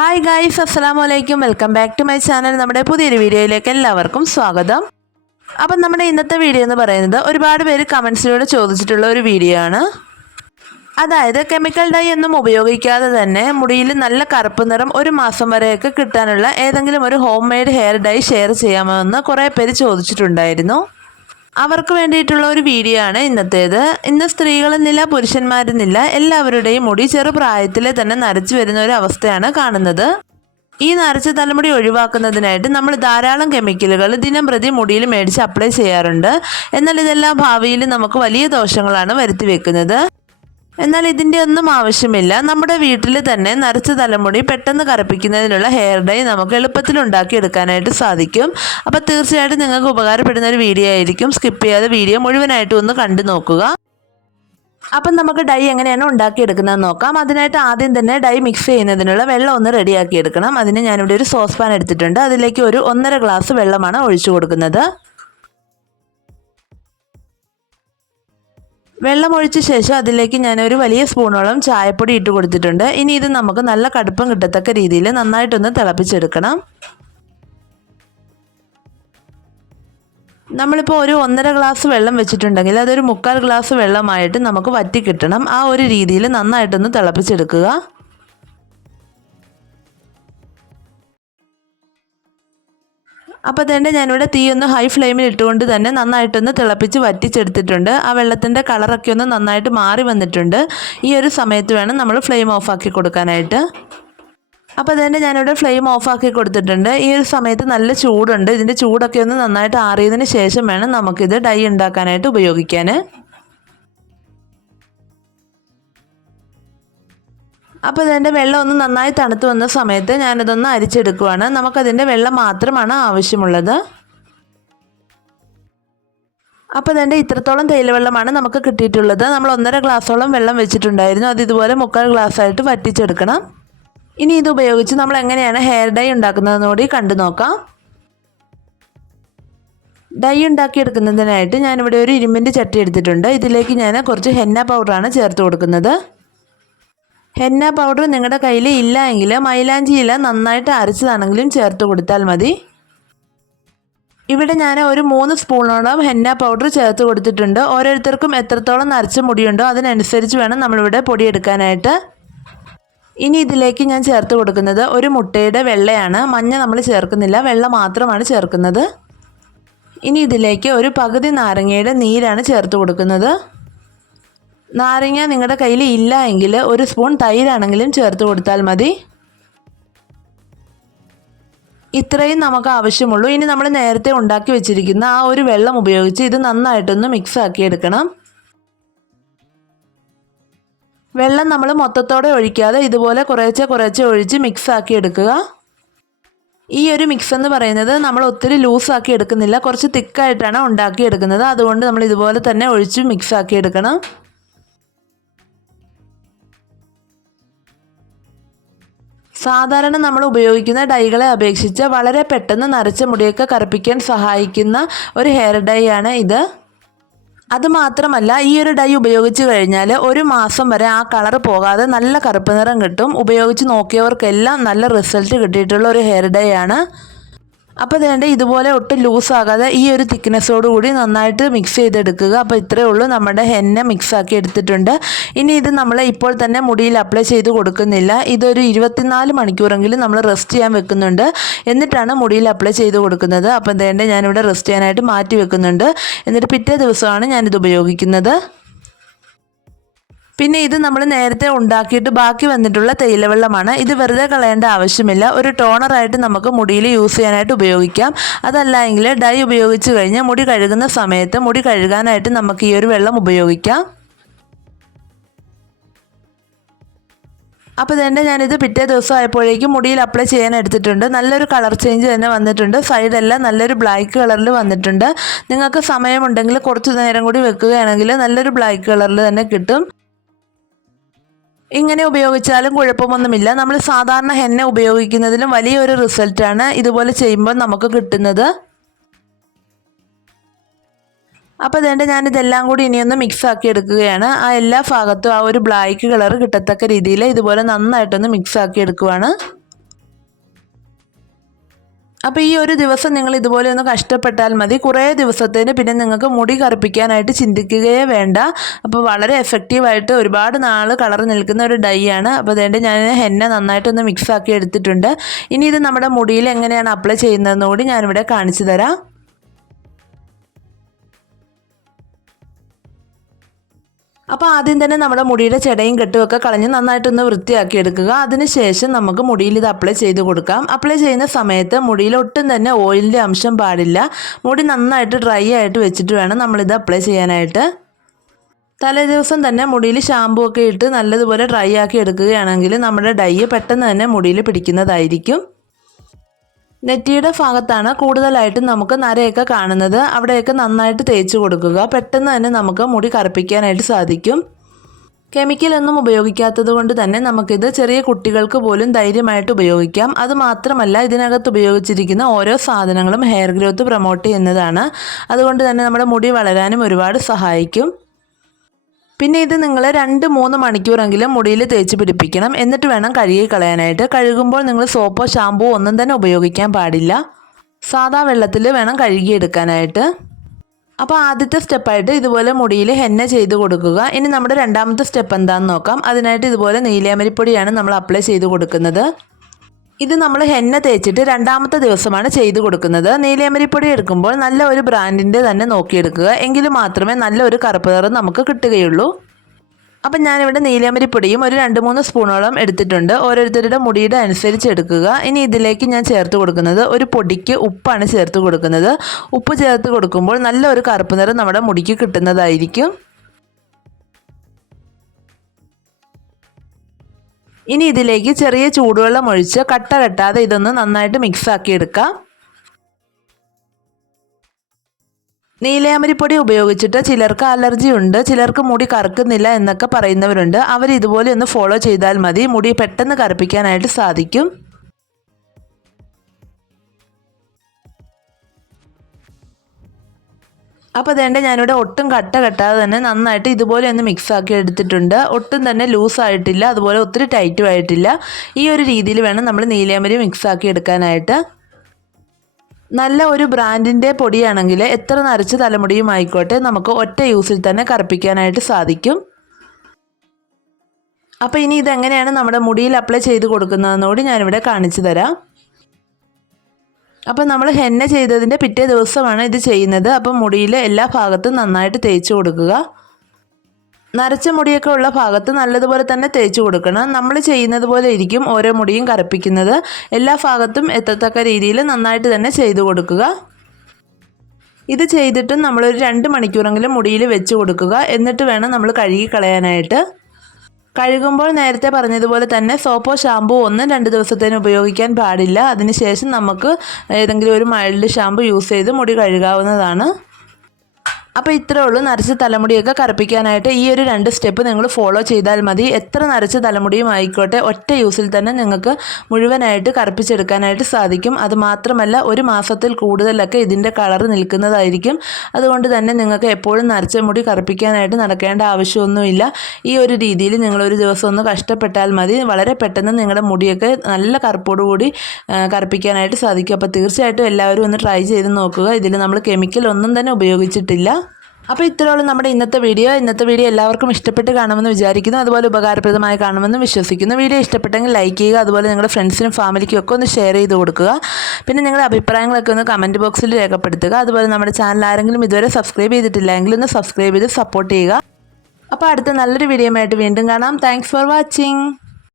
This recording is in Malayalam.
ഹായ് ഗായ്സ് അസ്സലാമു അലൈക്കും welcome back to my channel നമ്മുടെ പുതിയൊരു വീഡിയോയിലേക്ക് എല്ലാവർക്കും സ്വാഗതം. അപ്പം നമ്മുടെ ഇന്നത്തെ വീഡിയോ എന്ന് പറയുന്നത് ഒരുപാട് പേര് കമൻസിലൂടെ ചോദിച്ചിട്ടുള്ള ഒരു വീഡിയോ ആണ്. അതായത് കെമിക്കൽ ഡൈ ഒന്നും ഉപയോഗിക്കാതെ തന്നെ മുടിയിൽ നല്ല കറുപ്പ് നിറം ഒരു മാസം വരെയൊക്കെ കിട്ടാനുള്ള ഏതെങ്കിലും ഒരു home made hair dye share ചെയ്യാമോ എന്ന് കുറേ പേര് ചോദിച്ചിട്ടുണ്ടായിരുന്നു. അവർക്ക് വേണ്ടിയിട്ടുള്ള ഒരു വീഡിയോ ആണ് ഇന്നത്തേത്. ഇന്ന് സ്ത്രീകളെന്നില്ല പുരുഷന്മാരെന്നില്ല എല്ലാവരുടെയും മുടി ചെറുപ്രായത്തിലെ തന്നെ നരച്ചു വരുന്ന ഒരു അവസ്ഥയാണ് കാണുന്നത്. ഈ നരച്ച തലമുടി ഒഴിവാക്കുന്നതിനായിട്ട് നമ്മൾ ധാരാളം കെമിക്കലുകൾ ദിനം പ്രതി മുടിയിൽ മേടിച്ച് അപ്ലൈ ചെയ്യാറുണ്ട്. എന്നാൽ ഇതെല്ലാം ഭാവിയിൽ നമുക്ക് വലിയ ദോഷങ്ങളാണ് വരുത്തി വെക്കുന്നത്. എന്നാൽ ഇതിന്റെ ഒന്നും ആവശ്യമില്ല. നമ്മുടെ വീട്ടിൽ തന്നെ നരച്ച തലമുടി പെട്ടെന്ന് കറുപ്പിക്കുന്നതിനുള്ള ഹെയർ ഡൈ നമുക്ക് എളുപ്പത്തിൽ ഉണ്ടാക്കിയെടുക്കാനായിട്ട് സാധിക്കും. അപ്പോൾ തീർച്ചയായിട്ടും നിങ്ങൾക്ക് ഉപകാരപ്പെടുന്ന ഒരു വീഡിയോ ആയിരിക്കും. സ്കിപ്പ് ചെയ്യാതെ വീഡിയോ മുഴുവനായിട്ടും ഒന്ന് കണ്ടു നോക്കുക. അപ്പം നമുക്ക് ഡൈ എങ്ങനെയാണ് ഉണ്ടാക്കിയെടുക്കുന്നതെന്ന് നോക്കാം. അതിനായിട്ട് ആദ്യം തന്നെ ഡൈ മിക്സ് ചെയ്യുന്നതിനുള്ള വെള്ളം ഒന്ന് റെഡിയാക്കി എടുക്കണം. അതിന് ഞാനിവിടെ ഒരു സോസ് പാൻ എടുത്തിട്ടുണ്ട്. അതിലേക്ക് ഒരു ഒന്നര ഗ്ലാസ് വെള്ളമാണ് ഒഴിച്ചു കൊടുക്കുന്നത്. വെള്ളം ഒഴിച്ച ശേഷം അതിലേക്ക് ഞാനൊരു വലിയ സ്പൂണോളം ചായപ്പൊടി ഇട്ട് കൊടുത്തിട്ടുണ്ട്. ഇനി ഇത് നമുക്ക് നല്ല കടുപ്പം കിട്ടത്തക്ക രീതിയിൽ നന്നായിട്ടൊന്ന് തിളപ്പിച്ചെടുക്കണം. നമ്മളിപ്പോൾ ഒരു ഒന്നര ഗ്ലാസ് വെള്ളം വെച്ചിട്ടുണ്ടെങ്കിൽ അതൊരു മുക്കാൽ ഗ്ലാസ് വെള്ളമായിട്ട് നമുക്ക് വറ്റി കിട്ടണം. ആ ഒരു രീതിയിൽ നന്നായിട്ടൊന്ന് തിളപ്പിച്ചെടുക്കുക. അപ്പോൾ തന്നെ ഞാനിവിടെ തീ ഒന്ന് ഹൈ ഫ്ലെയിമിൽ ഇട്ടുകൊണ്ട് തന്നെ നന്നായിട്ടൊന്ന് തിളപ്പിച്ച് വറ്റിച്ചെടുത്തിട്ടുണ്ട്. ആ വെള്ളത്തിന്റെ കളറൊക്കെ ഒന്ന് നന്നായിട്ട് മാറി വന്നിട്ടുണ്ട്. ഈ ഒരു സമയത്ത് വേണം നമ്മൾ ഫ്ലെയിം ഓഫാക്കി കൊടുക്കാനായിട്ട്. അപ്പോൾ തന്നെ ഞാനിവിടെ ഫ്ലെയിം ഓഫാക്കി കൊടുത്തിട്ടുണ്ട്. ഈ ഒരു സമയത്ത് നല്ല ചൂടുണ്ട്. ഇതിന്റെ ചൂടൊക്കെ ഒന്ന് നന്നായിട്ട് ആറിയതിന് ശേഷം വേണം നമുക്കിത് ഡൈ ഉണ്ടാക്കാനായിട്ട് ഉപയോഗിക്കാൻ. അപ്പോൾ ഇതിന്റെ വെള്ളം ഒന്ന് നന്നായി തണുത്ത് വന്ന സമയത്ത് ഞാനിതൊന്ന് അരിച്ചെടുക്കുവാണ്. നമുക്കതിന്റെ വെള്ളം മാത്രമാണ് ആവശ്യമുള്ളത്. അപ്പോൾ ഇതിന്റെ ഇത്രത്തോളം തേയിലവെള്ളമാണ് നമുക്ക് കിട്ടിയിട്ടുള്ളത്. നമ്മൾ ഒന്നര ഗ്ലാസ്സോളം വെള്ളം വെച്ചിട്ടുണ്ടായിരുന്നു. അത് ഇതുപോലെ മുക്കാൽ ഗ്ലാസ്സായിട്ട് വറ്റിച്ചെടുക്കണം. ഇനി ഇത് ഉപയോഗിച്ച് നമ്മൾ എങ്ങനെയാണ് ഹെയർ ഡൈ ഉണ്ടാക്കുന്നതെന്ന് കൂടി കണ്ടു നോക്കാം. ഡൈ ഉണ്ടാക്കിയെടുക്കുന്നതിനായിട്ട് ഞാനിവിടെ ഒരു ഇരുമ്പിന്റെ ചട്ടി എടുത്തിട്ടുണ്ട്. ഇതിലേക്ക് ഞാൻ കുറച്ച് ഹെന്ന പൗഡറാണ് ചേർത്ത് കൊടുക്കുന്നത്. ഹെന്ന പൗഡർ നിങ്ങളുടെ കയ്യിൽ ഇല്ല എങ്കിൽ മൈലാഞ്ചി ഇല നന്നായിട്ട് അരച്ചതാണെങ്കിലും ചേർത്ത് കൊടുത്താൽ മതി. ഇവിടെ ഞാൻ ഒരു മൂന്ന് സ്പൂണോളം ഹെന്ന പൗഡർ ചേർത്ത് കൊടുത്തിട്ടുണ്ട്. ഓരോരുത്തർക്കും എത്രത്തോളം നരച്ച മുടിയുണ്ടോ അതിനനുസരിച്ച് വേണം നമ്മളിവിടെ പൊടിയെടുക്കാനായിട്ട്. ഇനി ഇതിലേക്ക് ഞാൻ ചേർത്ത് കൊടുക്കുന്നത് ഒരു മുട്ടയുടെ വെള്ളയാണ്. മഞ്ഞ നമ്മൾ ചേർക്കുന്നില്ല വെള്ള മാത്രമാണ് ചേർക്കുന്നത്. ഇനി ഇതിലേക്ക് ഒരു പകുതി നാരങ്ങയുടെ നീരാണ് ചേർത്ത് കൊടുക്കുന്നത്. നാരങ്ങ നിങ്ങളുടെ കയ്യിൽ ഇല്ല എങ്കിൽ ഒരു സ്പൂൺ തൈരാണെങ്കിലും ചേർത്ത് കൊടുത്താൽ മതി. ഇത്രയും നമുക്ക് ആവശ്യമുള്ളൂ. ഇനി നമ്മൾ നേരത്തെ ഉണ്ടാക്കി വെച്ചിരിക്കുന്ന ആ ഒരു വെള്ളം ഉപയോഗിച്ച് ഇത് നന്നായിട്ടൊന്ന് മിക്സ് ആക്കി എടുക്കണം. വെള്ളം നമ്മൾ മൊത്തത്തോടെ ഒഴിക്കാതെ ഇതുപോലെ കുറേശ്ശെ കുറേശ്ശെ ഒഴിച്ച് മിക്സ് ആക്കി എടുക്കുക. ഈ ഒരു മിക്സ് എന്ന് പറയുന്നത് നമ്മൾ ഒത്തിരി ലൂസാക്കി എടുക്കുന്നില്ല. കുറച്ച് തിക്കായിട്ടാണ് ഉണ്ടാക്കിയെടുക്കുന്നത് അതുകൊണ്ട് നമ്മൾ ഇതുപോലെ തന്നെ ഒഴിച്ച് മിക്സ് ആക്കി എടുക്കണം. സാധാരണ നമ്മൾ ഉപയോഗിക്കുന്ന ഡൈകളെ അപേക്ഷിച്ച് വളരെ പെട്ടെന്ന് നരച്ച മുടിയൊക്കെ കറുപ്പിക്കാൻ സഹായിക്കുന്ന ഒരു ഹെയർ ഡൈ ആണ് ഇത്. അതുമാത്രമല്ല ഈ ഒരു ഡൈ ഉപയോഗിച്ച് കഴിഞ്ഞാൽ ഒരു മാസം വരെ ആ കളർ പോകാതെ നല്ല കറുപ്പ് നിറം കിട്ടും. ഉപയോഗിച്ച് നോക്കിയവർക്കെല്ലാം നല്ല റിസൾട്ട് കിട്ടിയിട്ടുള്ള ഒരു ഹെയർ ഡൈ ആണ്. അപ്പോൾ വേണ്ട ഇതുപോലെ ഒട്ടും ലൂസാകാതെ ഈ ഒരു തിക്നെസ്സോട് കൂടി നന്നായിട്ട് മിക്സ് ചെയ്തെടുക്കുക. അപ്പോൾ ഇത്രയേ ഉള്ളൂ നമ്മുടെ ഹെന്ന മിക്സ് ആക്കി എടുത്തിട്ടുണ്ട്. ഇനി ഇത് നമ്മൾ ഇപ്പോൾ തന്നെ മുടിയിൽ അപ്ലൈ ചെയ്ത് കൊടുക്കുന്നില്ല. ഇതൊരു ഇരുപത്തിനാല് മണിക്കൂറെങ്കിലും നമ്മൾ റെസ്റ്റ് ചെയ്യാൻ വെക്കുന്നുണ്ട്. എന്നിട്ടാണ് മുടിയിൽ അപ്ലൈ ചെയ്ത് കൊടുക്കുന്നത്. അപ്പോൾ വേണ്ട ഞാനിവിടെ റെസ്റ്റ് ചെയ്യാനായിട്ട് മാറ്റി വെക്കുന്നുണ്ട്. എന്നിട്ട് പിറ്റേ ദിവസമാണ് ഞാനിത് ഉപയോഗിക്കുന്നത്. പിന്നെ ഇത് നമ്മൾ നേരത്തെ ഉണ്ടാക്കിയിട്ട് ബാക്കി വന്നിട്ടുള്ള തേയിലവെള്ളമാണ്. ഇത് വെറുതെ കളയേണ്ട ആവശ്യമില്ല. ഒരു ടോണറായിട്ട് നമുക്ക് മുടിയിൽ യൂസ് ചെയ്യാനായിട്ട് ഉപയോഗിക്കാം. അതല്ല എങ്കിൽ ഡൈ ഉപയോഗിച്ച് കഴിഞ്ഞാൽ മുടി കഴുകുന്ന സമയത്ത് മുടി കഴുകാനായിട്ട് നമുക്ക് ഈ ഒരു വെള്ളം ഉപയോഗിക്കാം. അപ്പോൾ തന്നെ ഞാനിത് പിറ്റേ ദിവസം ആയപ്പോഴേക്കും മുടിയിൽ അപ്ലൈ ചെയ്യാൻ എടുത്തിട്ടുണ്ട്. നല്ലൊരു കളർ ചേഞ്ച് തന്നെ വന്നിട്ടുണ്ട്. സൈഡെല്ലാം നല്ലൊരു ബ്ലാക്ക് കളറിൽ വന്നിട്ടുണ്ട്. നിങ്ങൾക്ക് സമയമുണ്ടെങ്കിൽ കുറച്ച് നേരം കൂടി വെക്കുകയാണെങ്കിൽ നല്ലൊരു ബ്ലാക്ക് കളറിൽ തന്നെ കിട്ടും. ഇങ്ങനെ ഉപയോഗിച്ചാലും കുഴപ്പമൊന്നുമില്ല. നമ്മൾ സാധാരണ ഹെന്ന ഉപയോഗിക്കുന്നതിലും വലിയൊരു റിസൾട്ടാണ് ഇതുപോലെ ചെയ്യുമ്പോൾ നമുക്ക് കിട്ടുന്നത്. അപ്പോൾ ഇതേണ്ട ഞാനിതെല്ലാം കൂടി ഇനിയൊന്ന് മിക്സ് ആക്കി എടുക്കുകയാണ്. ആ എല്ലാ ഭാഗത്തും ആ ഒരു ബ്ലാക്ക് കളർ കിട്ടത്തക്ക രീതിയിൽ ഇതുപോലെ നന്നായിട്ടൊന്ന് മിക്സ് ആക്കി എടുക്കുവാണ്. അപ്പോൾ ഈ ഒരു ദിവസം നിങ്ങൾ ഇതുപോലെ ഒന്ന് കഷ്ടപ്പെട്ടാൽ മതി. കുറേ ദിവസത്തേന് പിന്നെ നിങ്ങൾക്ക് മുടി കറുപ്പിക്കാനായിട്ട് ചിന്തിക്കുകയേ വേണ്ട. അപ്പോൾ വളരെ എഫക്റ്റീവായിട്ട് ഒരുപാട് നാൾ കളർ നിൽക്കുന്ന ഒരു ഡൈ ആണ്. അപ്പോൾ അതുകൊണ്ട് ഞാൻ ഹെന്ന നന്നായിട്ടൊന്ന് മിക്സ് ആക്കി എടുത്തിട്ടുണ്ട്. ഇനി ഇത് നമ്മുടെ മുടിയിൽ എങ്ങനെയാണ് അപ്ലൈ ചെയ്യുന്നതെന്ന് കൂടി ഞാനിവിടെ കാണിച്ചു തരാം. അപ്പോൾ ആദ്യം തന്നെ നമ്മുടെ മുടിയുടെ ചെടയും കെട്ടുമൊക്കെ കളഞ്ഞ് നന്നായിട്ടൊന്ന് വൃത്തിയാക്കി എടുക്കുക. അതിനുശേഷം നമുക്ക് മുടിയിൽ ഇത് അപ്ലൈ ചെയ്ത് കൊടുക്കാം. അപ്ലൈ ചെയ്യുന്ന സമയത്ത് മുടിയിൽ ഒട്ടും തന്നെ ഓയിലിന്റെ അംശം പാടില്ല. മുടി നന്നായിട്ട് ഡ്രൈ ആയിട്ട് വെച്ചിട്ട് വേണം നമ്മളിത് അപ്ലൈ ചെയ്യാനായിട്ട്. തലേ ദിവസം തന്നെ മുടിയിൽ ഷാമ്പു ഒക്കെ ഇട്ട് നല്ലതുപോലെ ഡ്രൈ ആക്കി എടുക്കുകയാണെങ്കിൽ നമ്മുടെ ഡൈ പെട്ടെന്ന് തന്നെ മുടിയിൽ പിടിക്കുന്നതായിരിക്കും. നെറ്റിയുടെ ഭാഗത്താണ് കൂടുതലായിട്ടും നമുക്ക് നരയൊക്കെ കാണുന്നത്. അവിടെയൊക്കെ നന്നായിട്ട് തേച്ച് കൊടുക്കുക. പെട്ടെന്ന് തന്നെ നമുക്ക് മുടി കറുപ്പിക്കാനായിട്ട് സാധിക്കും. കെമിക്കലൊന്നും ഉപയോഗിക്കാത്തത് കൊണ്ട് തന്നെ നമുക്കിത് ചെറിയ കുട്ടികൾക്ക് പോലും ധൈര്യമായിട്ട് ഉപയോഗിക്കാം. അത് മാത്രമല്ല ഇതിനകത്ത് ഉപയോഗിച്ചിരിക്കുന്ന ഓരോ സാധനങ്ങളും ഹെയർ ഗ്രോത്ത് പ്രൊമോട്ട് ചെയ്യുന്നതാണ്. അതുകൊണ്ട് തന്നെ നമ്മുടെ മുടി വളരാനും ഒരുപാട് സഹായിക്കും. പിന്നെ ഇത് നിങ്ങൾ രണ്ട് മൂന്ന് മണിക്കൂറെങ്കിലും മുടിയിൽ തേച്ച് പിടിപ്പിക്കണം. എന്നിട്ട് വേണം കഴുകി കളയാനായിട്ട്. കഴുകുമ്പോൾ നിങ്ങൾ സോപ്പോ ഷാമ്പുവോ ഒന്നും തന്നെ ഉപയോഗിക്കാൻ പാടില്ല. സാധാ വെള്ളത്തിൽ വേണം കഴുകിയെടുക്കാനായിട്ട്. അപ്പോൾ ആദ്യത്തെ സ്റ്റെപ്പായിട്ട് ഇതുപോലെ മുടിയിൽ ഹെന്ന ചെയ്ത് കൊടുക്കുക. ഇനി നമ്മുടെ രണ്ടാമത്തെ സ്റ്റെപ്പ് എന്താണെന്ന് നോക്കാം. അതിനായിട്ട് ഇതുപോലെ നീലയമരിപ്പൊടിയാണ് നമ്മൾ അപ്ലൈ ചെയ്ത് കൊടുക്കുന്നത്. ഇത് നമ്മൾ ഹെന്ന തേച്ചിട്ട് രണ്ടാമത്തെ ദിവസമാണ് ചെയ്തു കൊടുക്കുന്നത്. നീലയമരിപ്പൊടി എടുക്കുമ്പോൾ നല്ല ഒരു ബ്രാൻഡിന്റെ തന്നെ നോക്കിയെടുക്കുക. എങ്കിൽ മാത്രമേ നല്ല ഒരു കറുപ്പ് നിറം നമുക്ക് കിട്ടുകയുള്ളൂ. അപ്പം ഞാനിവിടെ നീലയമരിപ്പൊടിയും ഒരു രണ്ട് മൂന്ന് സ്പൂണോളം എടുത്തിട്ടുണ്ട്. ഓരോരുത്തരുടെ മുടിയുടെ അനുസരിച്ച് എടുക്കുക. ഇനി ഇതിലേക്ക് ഞാൻ ചേർത്ത് കൊടുക്കുന്നത് ഒരു പൊടിക്ക് ഉപ്പാണ് ചേർത്ത് കൊടുക്കുന്നത്. ഉപ്പ് ചേർത്ത് കൊടുക്കുമ്പോൾ നല്ല ഒരു കറുപ്പ് നിറം നമ്മുടെ മുടിക്ക് കിട്ടുന്നതായിരിക്കും. ഇനി ഇതിലേക്ക് ചെറിയ ചൂടുവെള്ളം ഒഴിച്ച് കട്ട കെട്ടാതെ ഇതൊന്ന് നന്നായിട്ട് മിക്സ് ആക്കി എടുക്കാം. നീലയാമരിപ്പൊടി ഉപയോഗിച്ചിട്ട് ചിലർക്ക് അലർജി ഉണ്ട് ചിലർക്ക് മുടി കറുക്കുന്നില്ല എന്നൊക്കെ പറയുന്നവരുണ്ട്. അവർ ഇതുപോലെ ഒന്ന് ഫോളോ ചെയ്താൽ മതി. മുടി പെട്ടെന്ന് കറുപ്പിക്കാനായിട്ട് സാധിക്കും. അപ്പോൾ അതേണ്ട ഞാനിവിടെ ഒട്ടും കട്ട കെട്ടാതെ തന്നെ നന്നായിട്ട് ഇതുപോലെ ഒന്ന് മിക്സ് ആക്കി എടുത്തിട്ടുണ്ട്. ഒട്ടും തന്നെ ലൂസ് ആയിട്ടില്ല അതുപോലെ ഒത്തിരി ടൈറ്റും ആയിട്ടില്ല. ഈ ഒരു രീതിയിൽ വേണം നമ്മൾ നീലയമരി മിക്സ് ആക്കി എടുക്കാനായിട്ട്. നല്ല ഒരു ബ്രാൻഡിന്റെ പൊടിയാണെങ്കിൽ എത്ര നരച്ച് തലമുടിയും ആയിക്കോട്ടെ നമുക്ക് ഒറ്റ യൂസിൽ തന്നെ കറുപ്പിക്കാനായിട്ട് സാധിക്കും. അപ്പോൾ ഇനി ഇതെങ്ങനെയാണ് നമ്മുടെ മുടിയിൽ അപ്ലൈ ചെയ്ത് കൊടുക്കുന്നതെന്നോട് ഞാനിവിടെ കാണിച്ചു തരാം. അപ്പം നമ്മൾ ഹെന്ന ചെയ്തതിന്റെ പിറ്റേ ദിവസമാണ് ഇത് ചെയ്യുന്നത്. അപ്പം മുടിയിൽ എല്ലാ ഭാഗത്തും നന്നായിട്ട് തേച്ച് കൊടുക്കുക. നരച്ച മുടിയൊക്കെ ഉള്ള ഭാഗത്ത് നല്ലതുപോലെ തന്നെ തേച്ച് കൊടുക്കണം. നമ്മൾ ചെയ്യുന്നത് പോലെ ഇരിക്കും ഓരോ മുടിയും കറുപ്പിക്കുന്നത് എല്ലാ ഭാഗത്തും എത്തത്തക്ക രീതിയിൽ നന്നായിട്ട് തന്നെ ചെയ്തു കൊടുക്കുക. ഇത് ചെയ്തിട്ടും നമ്മളൊരു രണ്ട് മണിക്കൂറെങ്കിലും മുടിയിൽ വെച്ച് കൊടുക്കുക. എന്നിട്ട് വേണം നമ്മൾ കഴുകി കളയാനായിട്ട്. കഴുകുമ്പോൾ നേരത്തെ പറഞ്ഞതുപോലെ തന്നെ സോപ്പോ ഷാമ്പു ഒന്നും രണ്ട് ദിവസത്തേന് ഉപയോഗിക്കാൻ പാടില്ല. അതിനുശേഷം നമുക്ക് ഏതെങ്കിലും ഒരു മൈൽഡ് ഷാമ്പു യൂസ് ചെയ്ത് മുടി കഴുകാവുന്നതാണ്. അപ്പോൾ ഇത്രേ ഉള്ളൂ നരച്ച തലമുടിയൊക്കെ കറുപ്പിക്കാനായിട്ട് ഈ ഒരു രണ്ട് സ്റ്റെപ്പ് നിങ്ങൾ ഫോളോ ചെയ്താൽ മതി. എത്ര നരച്ച തലമുടിയും ആയിക്കോട്ടെ ഒറ്റ യൂസിൽ തന്നെ നിങ്ങൾക്ക് മുഴുവനായിട്ട് കറുപ്പിച്ചെടുക്കാനായിട്ട് സാധിക്കും. അത് മാത്രമല്ല ഒരു മാസത്തിൽ കൂടുതലൊക്കെ ഇതിന്റെ കളർ നിൽക്കുന്നതായിരിക്കും. അതുകൊണ്ട് തന്നെ നിങ്ങൾക്ക് എപ്പോഴും നരച്ച മുടി കറുപ്പിക്കാനായിട്ട് നടക്കേണ്ട ആവശ്യമൊന്നുമില്ല. ഈ ഒരു രീതിയിൽ നിങ്ങളൊരു ദിവസം ഒന്ന് കഷ്ടപ്പെട്ടാൽ മതി. വളരെ പെട്ടെന്ന് നിങ്ങളുടെ മുടിയൊക്കെ നല്ല കറുപ്പോടുകൂടി കറുപ്പിക്കാനായിട്ട് സാധിക്കും. അപ്പോൾ തീർച്ചയായിട്ടും എല്ലാവരും ഒന്ന് ട്രൈ ചെയ്ത് നോക്കുക. ഇതിൽ നമ്മൾ കെമിക്കൽ ഒന്നും തന്നെ ഉപയോഗിച്ചിട്ടില്ല. അപ്പോൾ ഇത്രയുള്ള നമ്മുടെ ഇന്നത്തെ വീഡിയോ. ഇന്നത്തെ വീഡിയോ എല്ലാവർക്കും ഇഷ്ടപ്പെട്ട് കാണുമെന്ന് വിചാരിക്കുന്നു. അതുപോലെ ഉപകാരപ്രദമായി കാണുമെന്ന് വിശ്വസിക്കുന്നു. വീഡിയോ ഇഷ്ടപ്പെട്ടെങ്കിൽ ലൈക്ക് ചെയ്യുക. അതുപോലെ നിങ്ങളുടെ ഫ്രണ്ട്സിനും ഫാമിലിക്കും ഒക്കെ ഒന്ന് ഷെയർ ചെയ്ത് കൊടുക്കുക. പിന്നെ നിങ്ങളുടെ അഭിപ്രായങ്ങളൊക്കെ ഒന്ന് കമന്റ് ബോക്സിൽ രേഖപ്പെടുത്തുക. അതുപോലെ നമ്മുടെ ചാനൽ ആരെങ്കിലും ഇതുവരെ സബ്സ്ക്രൈബ് ചെയ്തിട്ടില്ലെങ്കിൽ ഒന്ന് സബ്സ്ക്രൈബ് ചെയ്ത് സപ്പോർട്ട് ചെയ്യുക. അപ്പോൾ അടുത്ത നല്ലൊരു വീഡിയോ ആയിട്ട് വീണ്ടും കാണാം. Thanks for watching